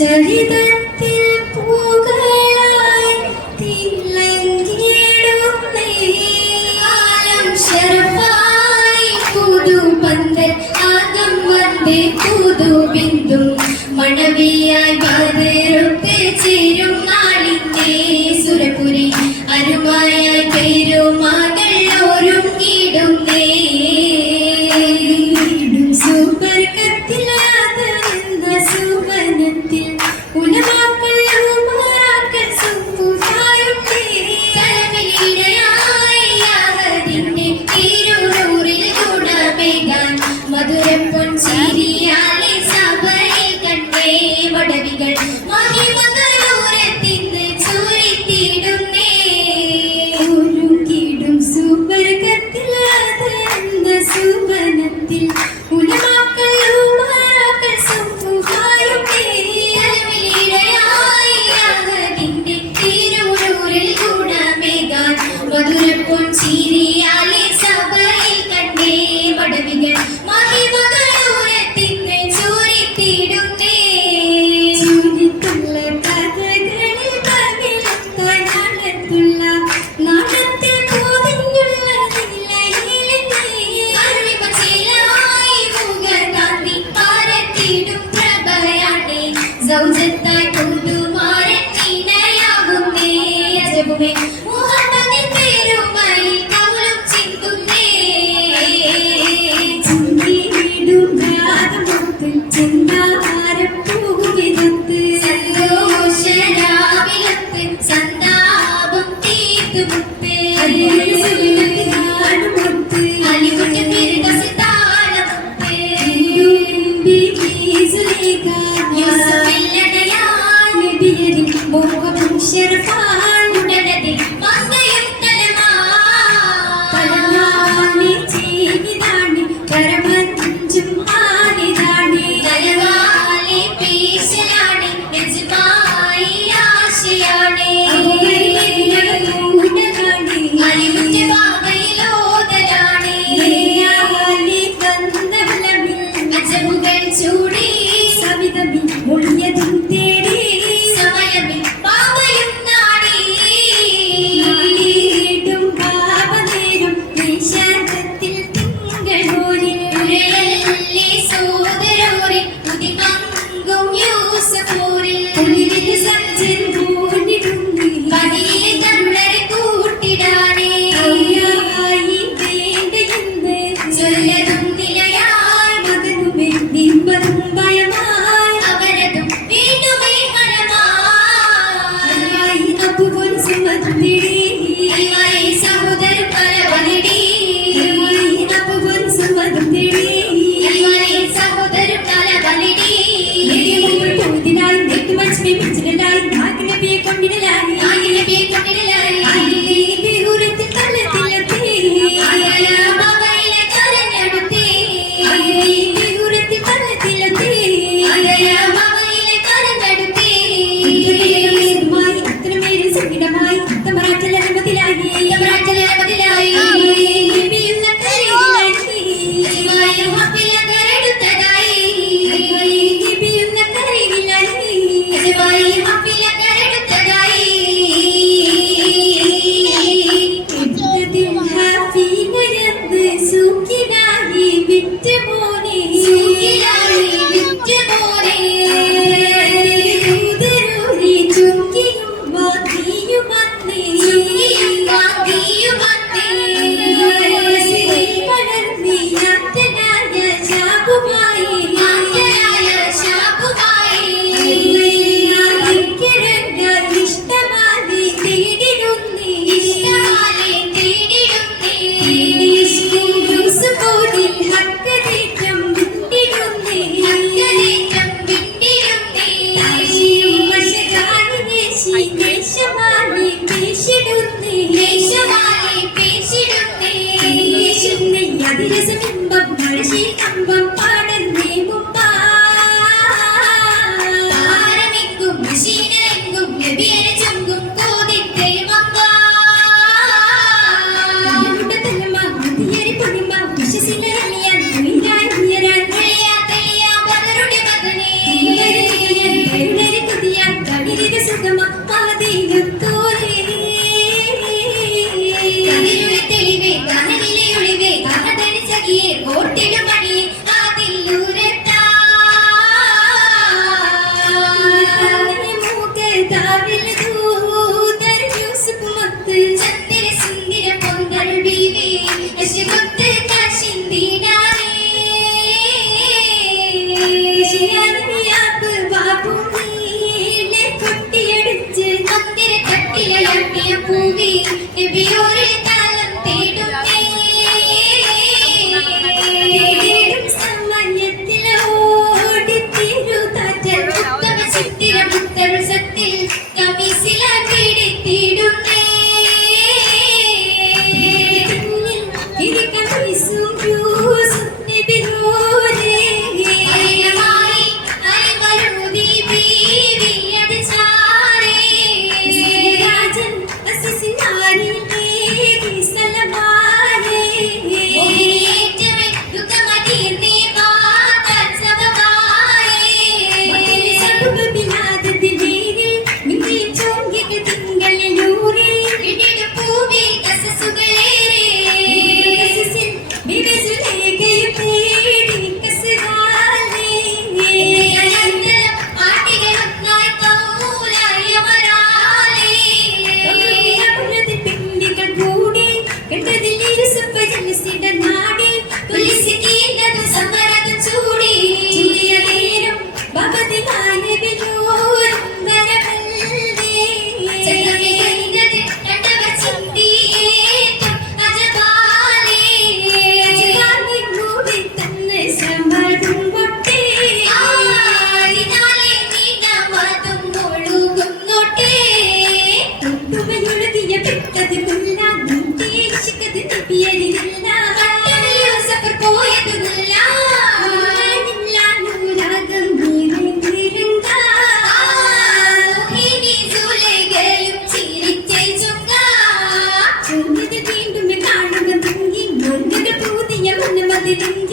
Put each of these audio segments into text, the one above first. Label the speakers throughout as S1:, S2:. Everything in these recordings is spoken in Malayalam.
S1: ചൊല്ലിടും হবে Di.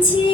S1: 亲。